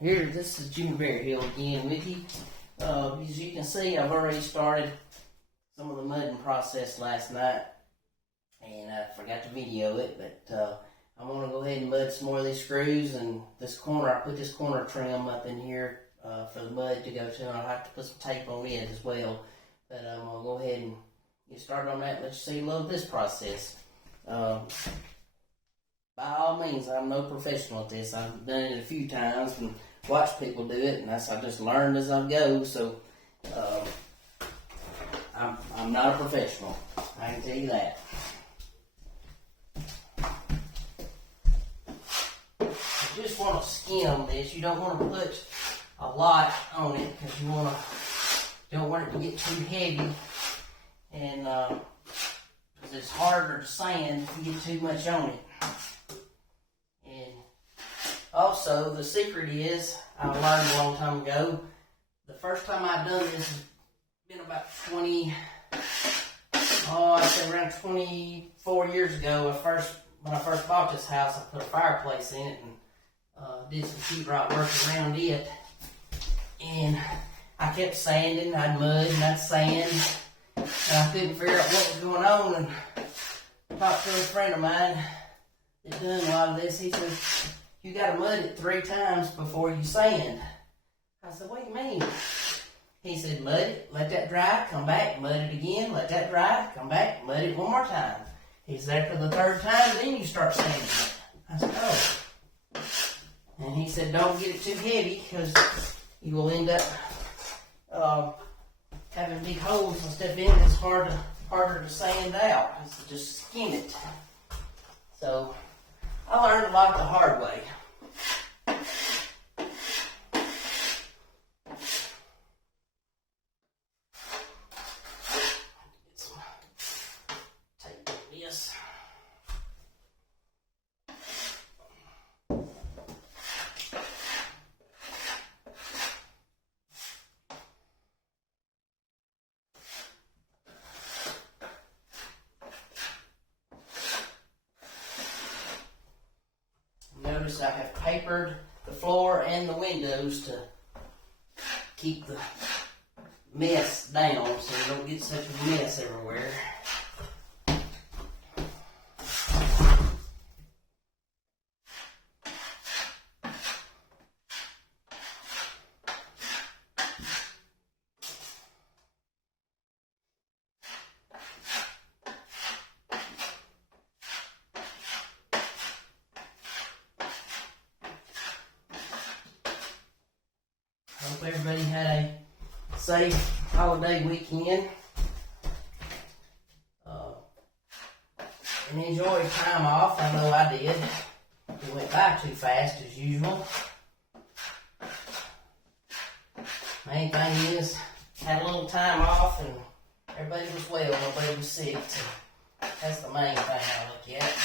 Here, this is Jimmy Bear Hill again with you. As you can see, I've already started some of the mudding process last night, and I forgot to video it, but I'm going to go ahead and mud some more of these screws, and this corner, I put this corner trim up in here for the mud to go to, and I'll have to put some tape on it as well, but I'm going to go ahead and get started on that and let you see a little of this process. By all means, I'm no professional at this. I've done it a few times and watched people do it, and I just learned as I go. So I'm not a professional. I can tell you that. You just want to skim this. You don't want to put a lot on it because you don't want it to get too heavy, and because it's harder to sand if you get too much on it. Also, the secret is, I learned a long time ago, the first time I've done this has been about I'd say around 24 years ago. When I first bought this house, I put a fireplace in it and did some sheetrock work around it. And I kept sanding, I'd mud and I'd sand, and I couldn't figure out what was going on. And I talked to a friend of mine that done a lot of this. He said, "You got to mud it 3 times before you sand." I said, "What do you mean?" He said, "Mud it, let that dry, come back, mud it again, let that dry, come back, mud it one more time." He said, "After the 3rd time, then you start sanding it." I said, "Oh." And he said, "Don't get it too heavy because you will end up having big holes and stuff in it. It's harder to sand out. I said, just skim it." So I learned a lot the hard way. Get some tape on this. Notice I have papered the floor and the windows to keep the mess down so you don't get such a mess everywhere. Hope everybody had a safe holiday weekend and enjoyed time off. I know I did. It went by too fast as usual. Main thing is, had a little time off and everybody was well, nobody was sick. So that's the main thing I look at.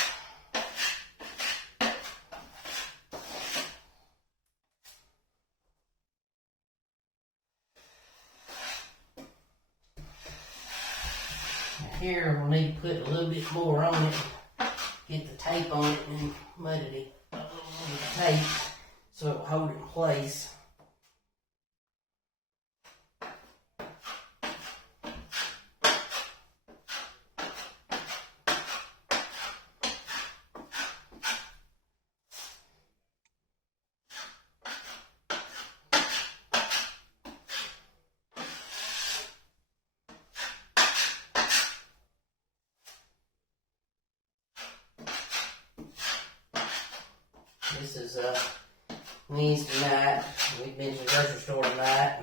Here we'll need to put a little bit more on it, get the tape on it, and mud it a little with the tape so it will hold it in place. This is Wednesday night. We've been to the grocery store tonight.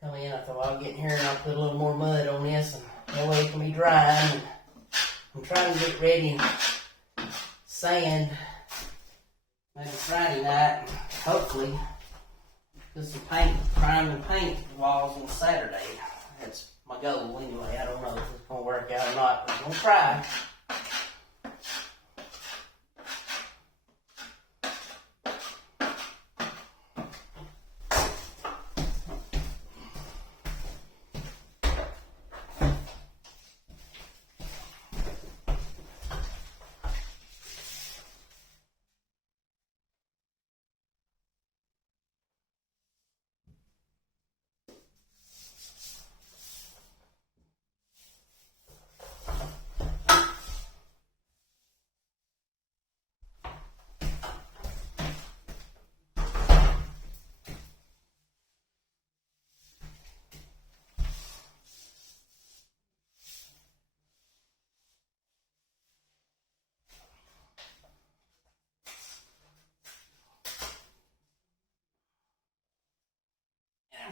Come in, I thought I'll get in here and I'll put a little more mud on this, and that way it can be drying. And I'm trying to get ready and sand maybe Friday night, and hopefully put some paint, prime and paint the walls on Saturday. That's my goal anyway. I don't know if it's going to work out or not, but I'm going to try.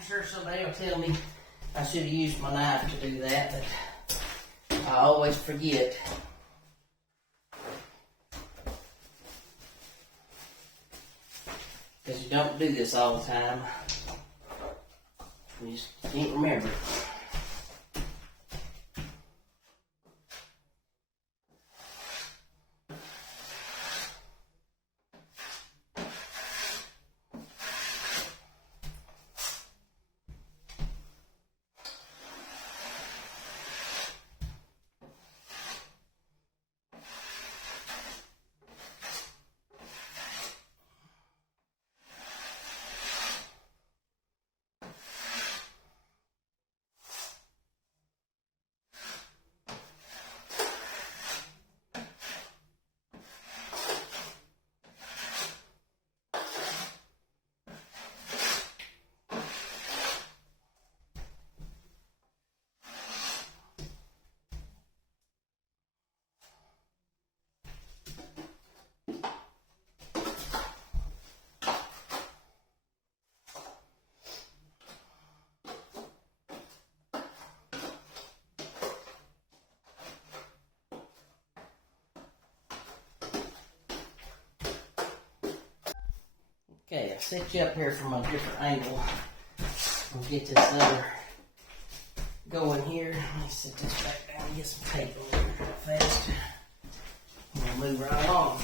I'm sure somebody will tell me I should have used my knife to do that, but I always forget. Because you don't do this all the time. You just can't remember. Okay, I'll set you up here from a different angle. We'll get this other going here. Let me set this back down and get some tape on here real fast. We'll move right along.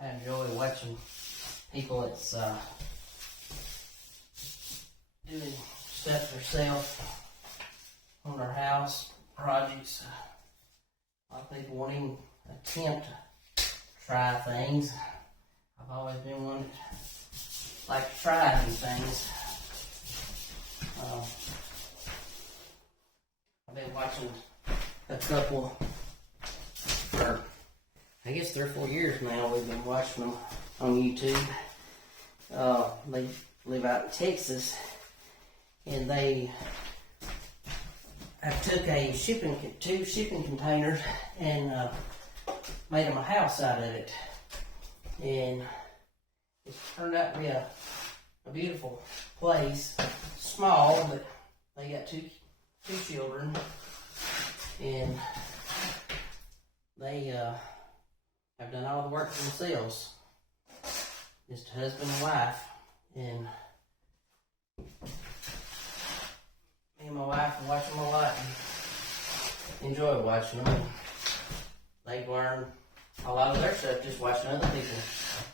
I enjoy watching people that's doing stuff themselves on their house projects. A lot of people won't even attempt to try things. I've always been one that like to try new things. I've been watching a couple for I guess 3 or 4 years now. We've been watching them on YouTube. They live out in Texas, and they have took two shipping containers and made them a house out of it, and it's turned out to be a beautiful place. Small, but they got two children, and they have done all the work themselves. Just a husband and wife, and me and my wife watch them a lot and enjoy watching them. They've learned a lot of their stuff just watching other people,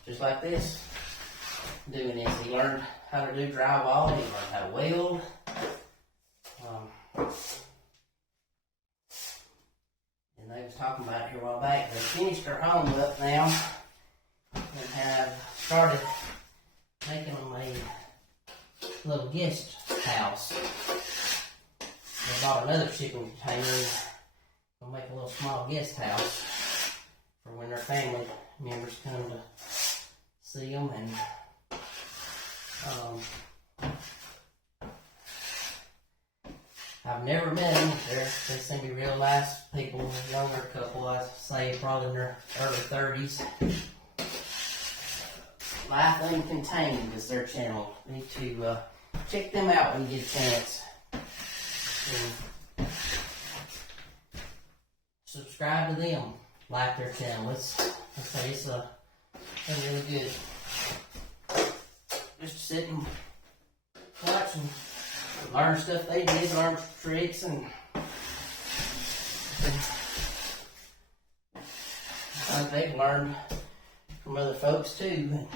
just like this, doing this. He learned how to do drywall. He learned how to weld. And they was talking about it here a while back. They finished their home up now and have started making them a little guest house. They bought another shipping container. They'll make a little small guest house for when their family members come to see them. And I've never met them. They seem to be real nice people. A younger couple, I'd say probably in their early 30s. Life Uncontained is their channel. You need to check them out when you get a chance. And subscribe to them. Like their channel. It's really good. Just sit and watch and learn stuff they did, learn tricks, and I think they've learned from other folks too.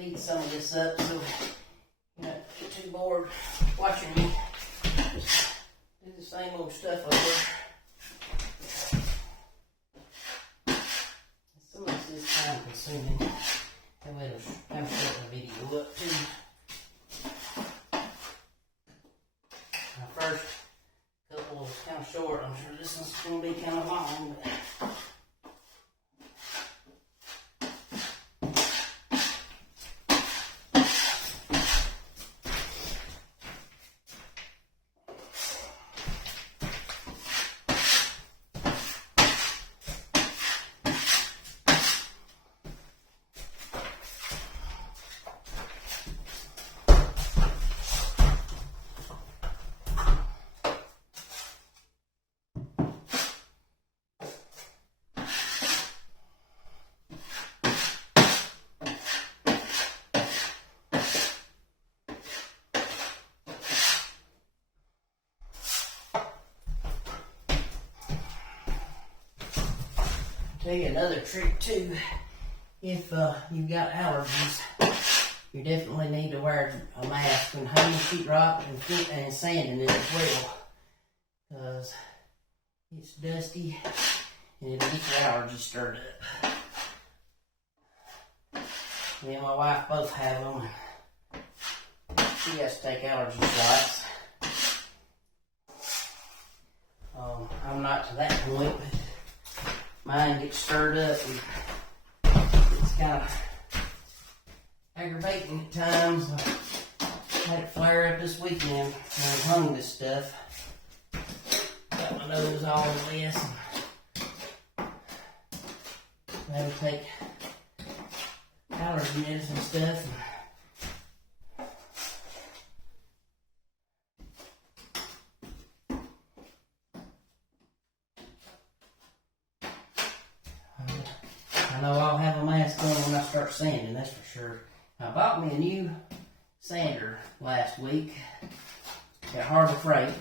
speed some of this up so you're not too bored watching me just do the same old stuff over. Some of this is time consuming. That way it'll kind of shorten the video up too. My first couple was kind of short. I'm sure this one's going to be kind of long. But tell you another trick too, if you've got allergies, you definitely need to wear a mask when hanging sheetrock and sanding it as well, because it's dusty and it'll get your allergies stirred up. Me and my wife both have them. She has to take allergy shots. I'm not to that point, but mine gets stirred up and it's kind of aggravating at times. I had it flare up this weekend when I hung this stuff. Got my nose all in this. I had to take allergy medicine and stuff. I know I'll have a mask on when I start sanding, that's for sure. I bought me a new sander last week at Harbor Freight.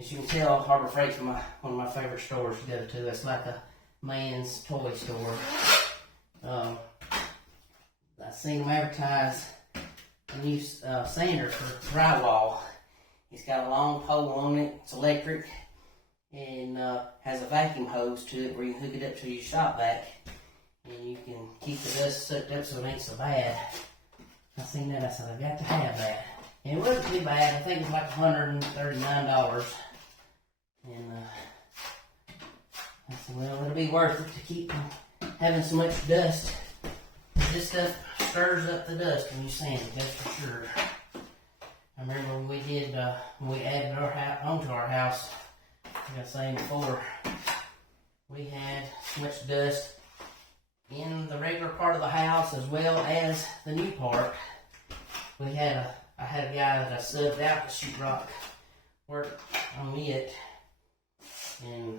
As you can tell, Harbor Freight's one of my favorite stores to go to. It's like a man's toy store. I seen them advertise a new sander for drywall. It's got a long pole on it, it's electric, and has a vacuum hose to it where you can hook it up to your shop vac and you can keep the dust sucked up so it ain't so bad. I seen that, I said I've got to have that. And it wasn't too bad, I think it was like $139. And I said, well, it'll be worth it to keep having so much dust. This stuff stirs up the dust when you sand it, that's for sure. I remember when we did, when we added our house onto our house, like I was saying before, we had so much dust in the regular part of the house as well as the new part. I had a guy that I subbed out the sheetrock work on it, and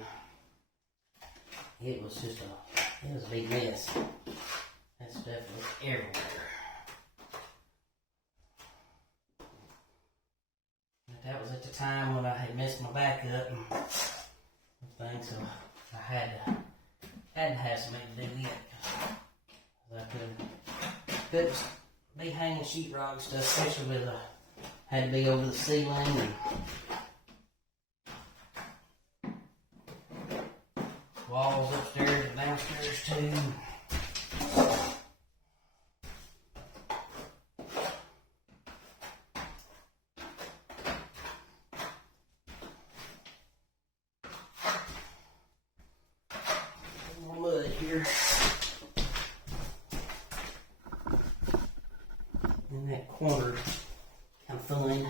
it was just a big mess. That stuff was everywhere. But that was at the time when I had messed my back up and everything, so I had to have somebody to do it. I couldn't be hanging sheetrock stuff, especially with had to be over the ceiling and walls upstairs and downstairs too. More mud here. In that corner, kind of fun.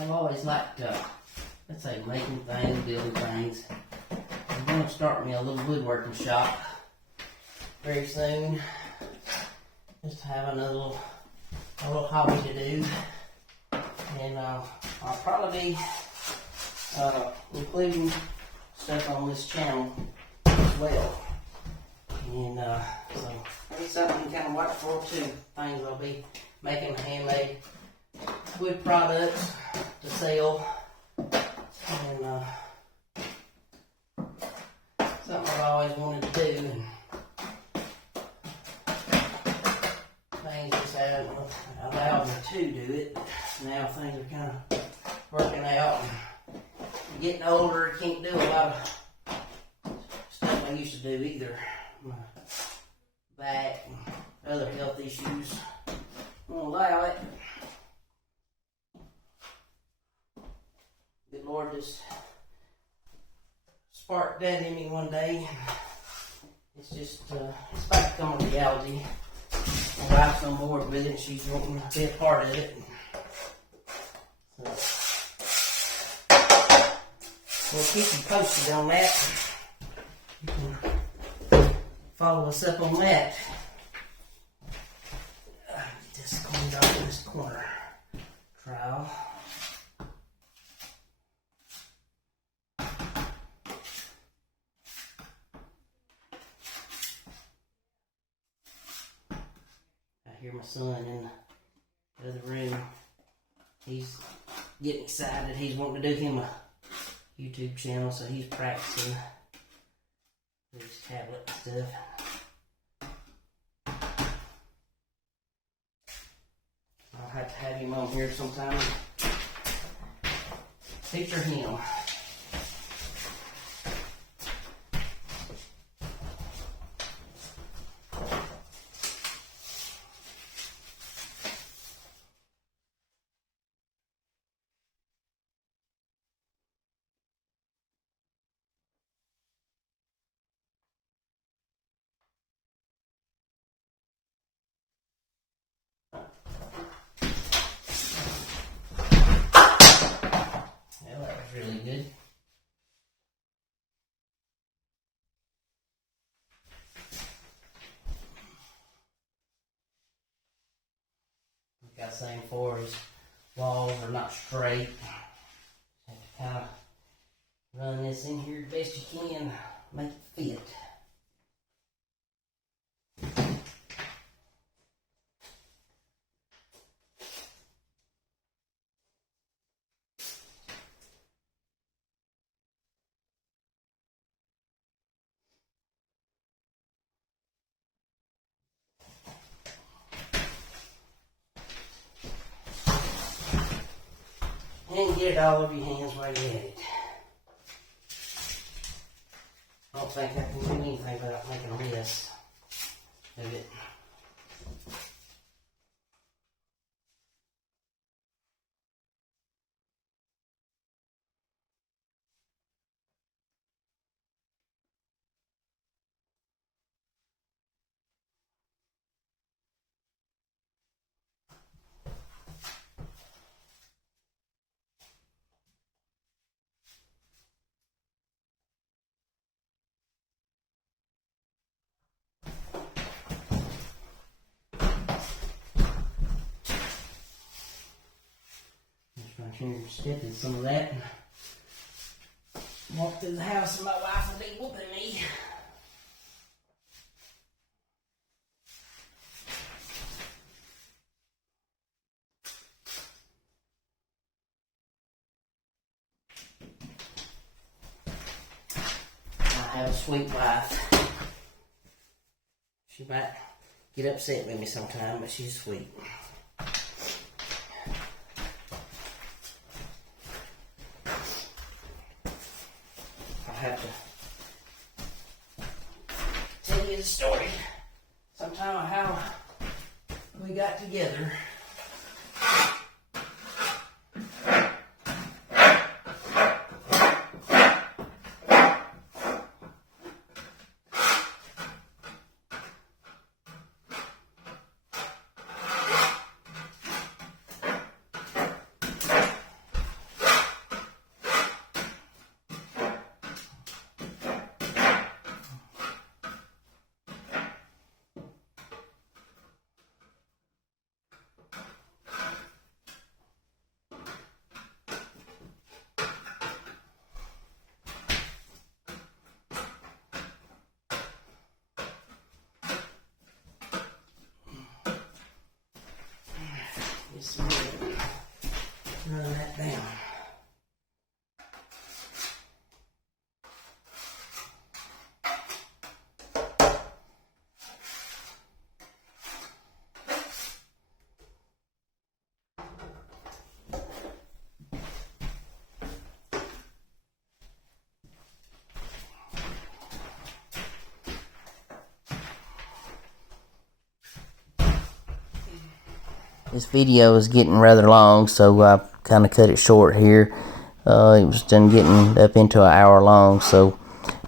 I've always liked, let's say, making things, building things. I'm going to start me a little woodworking shop very soon. Just to have a little hobby to do. And I'll probably be including stuff on this channel as well. And so maybe something you kind of watch for too. Things I'll be making handmade wood products to sell. And something I've always wanted to do. And things just haven't allowed me to do it. Now things are kind of working out. And getting older, can't do a lot of stuff I used to do either. My back and other health issues won't allow it. Good Lord just sparked that in me one day. It's just, it's about to become a reality. My wife's on board with it, and she's wanting to be a part of it. So, we'll keep you posted on that. You can follow us up on that. Get this cleaned off in this corner trowel. I hear my son in the other room. He's getting excited. He's wanting to do him a YouTube channel, so he's practicing with his tablet and stuff. I'll have to have him on here sometime. Picture him. Really good. Like I was saying before, his walls are not straight. Have to kind of run this in here the best you can, make it fit. And get it all over your hands while you're at it. I don't think I can do anything without making a mess of it. Right here, stepping some of that. Walk through the house and my wife will be whooping me. I have a sweet wife. She might get upset with me sometime, but she's sweet. I have to tell you the story sometime of how we got together. This video is getting rather long, so I kind of cut it short here. It was done getting up into an hour long, so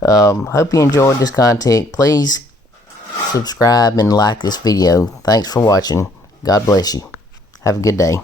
hope you enjoyed this content. Please subscribe and like this video. Thanks for watching. God bless you. Have a good day.